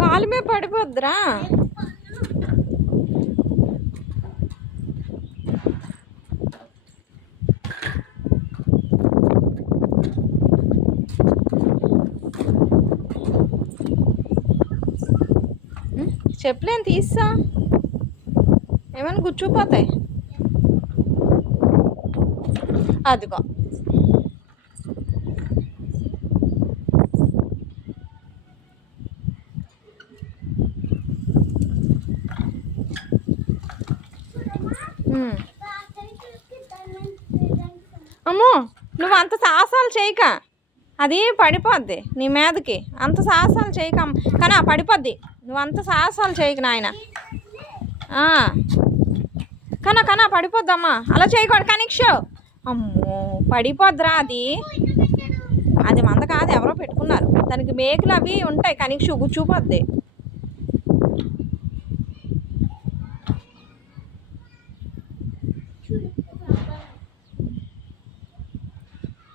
కాలు మీద పడిపోద్దురా. చెప్పులేని తీస్తా, ఏమైనా గుచ్చుకుపోతాయి. అదిగో అమ్మో, నువ్వు అంత సాహసాలు చేయక, అది పడిపోద్ది నీ మీదకి. అంత సాహసాలు చేయక, కానీ పడిపోద్ది. నువ్వు అంత సాహసాలు చేయకు నాయన. కన్నా పడిపోద్దమ్మా, అలా చేయకూడదు కనీక్ష. అమ్మో పడిపోద్దిరా. అది మంద కాదు, ఎవరో పెట్టుకున్నారు. దానికి మేకులు అవి ఉంటాయి, కనీక్ష గుచ్చుపోద్ది.